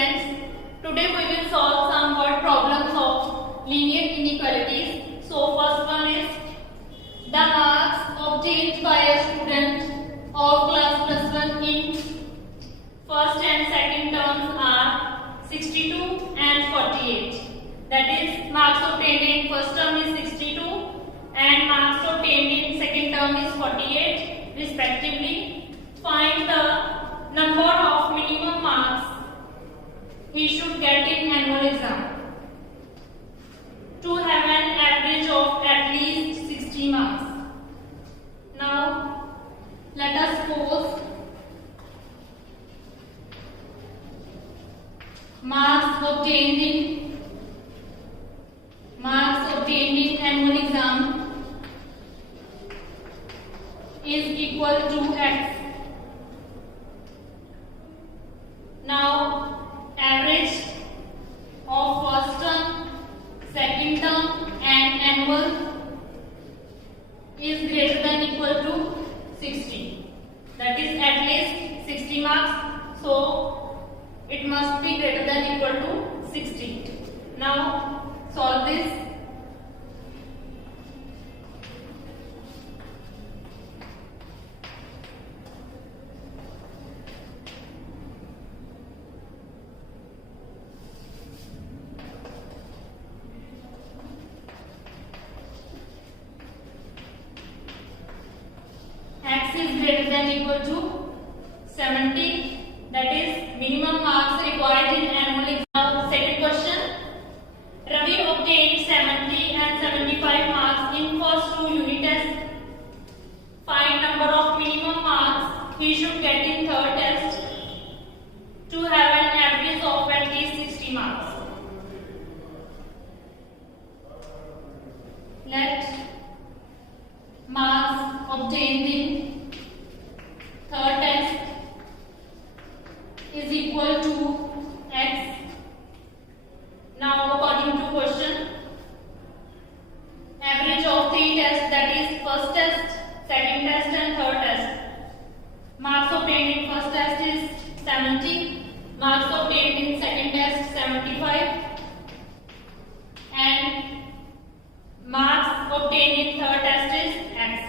students. Today we will solve some word problems of linear inequalities. So first one is the marks obtained by a student of class plus 1 in first and second terms are 62 and 48. That is, marks obtained in first term is 62 and marks obtained in second term is 48 respectively. Find the number of minimum marks he should get in annual exam to have an average of at least 60 marks. Now let us suppose marks obtained in annual exam is equal to x. Now average of first term, second term and annual is greater than equal to 60. That is at least 60 marks. So it must be greater than equal to 60. Now solve this. X is greater than equal to 70. That is minimum marks required in annual exam. Now second question. Ravi obtained 70 and 75 marks in first two unit tests. Find number of minimum marks he should get in third test to have an average of at least 60 marks. Let marks obtained in third test is equal to x. Now according to question, average of three tests, that is first test, second test and third test. Marks obtained in first test is 70, marks obtained in second test 75 and marks obtained in third test is x.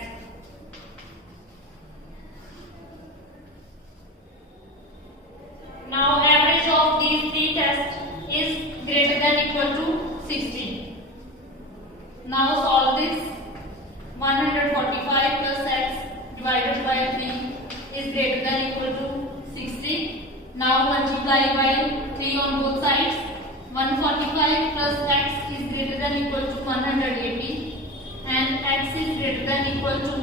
Now average of these three tests is greater than equal to 60. Now solve this. 145 plus x divided by 3 is greater than equal to 60. Now multiply by 3 on both sides. 145 plus x is greater than equal to 180 and x is greater than equal to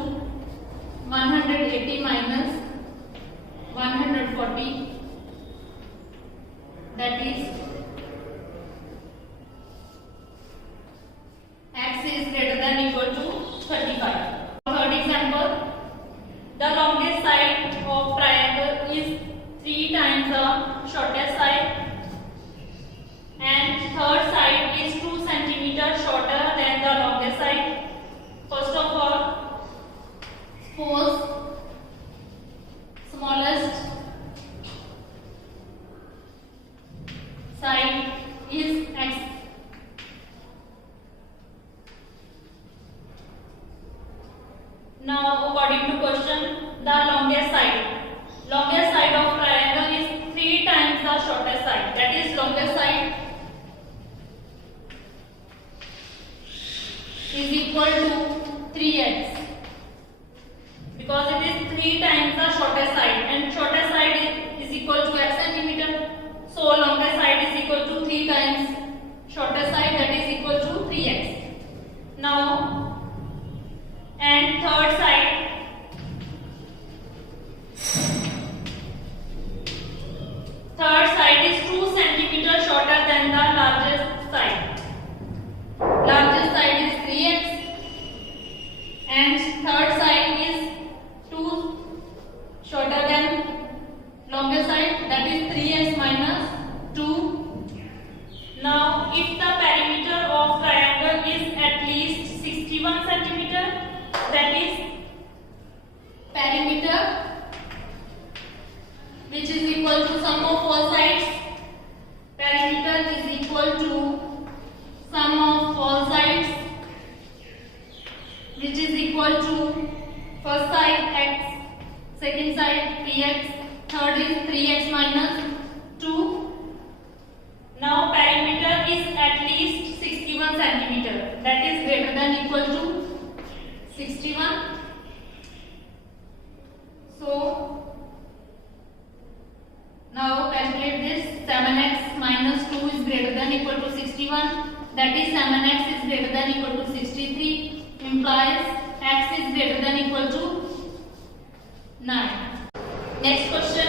180 minus 140. That is x is greater than equal to 35. Third example, the longest side of triangle is 3 times the shortest side and third side is 2 centimeters shorter than the longest side. First of all, suppose smallest side is x. Now according to question, the longest side of triangle is 3 times the shortest side. That is, longest side is equal to 3x because it is 3 times the shortest side and shortest side is equal to x centimeter. So longest side is equal to 3 times shortest side, that is equal to 3x. Now and third side is 2 centimeters shorter than the largest side. Largest side is 3x and third side is 2 shorter than longest side, that is 3x minus 2. Now if the perimeter of triangle is at least 61 centimeter, that is perimeter which is equal to sum of all sides 7x minus 2 is greater than equal to 61. That is 7x is greater than equal to 63. Implies x is greater than equal to 9. Next question.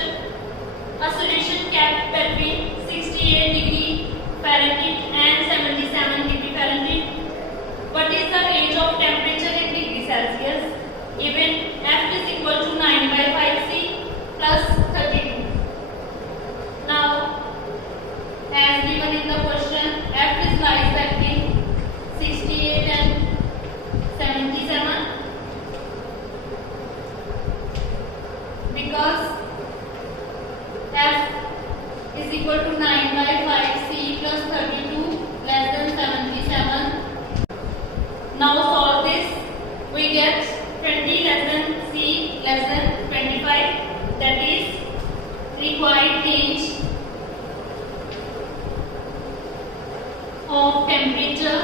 A solution kept between 68 degree Fahrenheit and 77 degree Fahrenheit. What is the range of temperature in degree Celsius? Given F is equal to 9 by 5C plus 32. Now, as given in the question, F is lies between 68 and 77 because F is equal to 9 by 5C plus 32 less than 77. Now solve this. We get 20 less than C less than 25. That is required range of temperature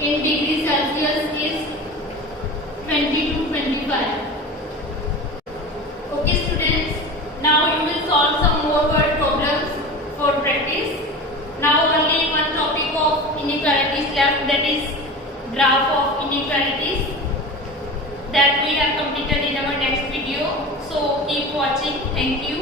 in degree Celsius is 20 to 25. Okay students, now you will solve some more word problems for practice. Now only one topic of inequalities left, that is graph of inequalities, that we have completed in our next video. So keep watching. Thank you.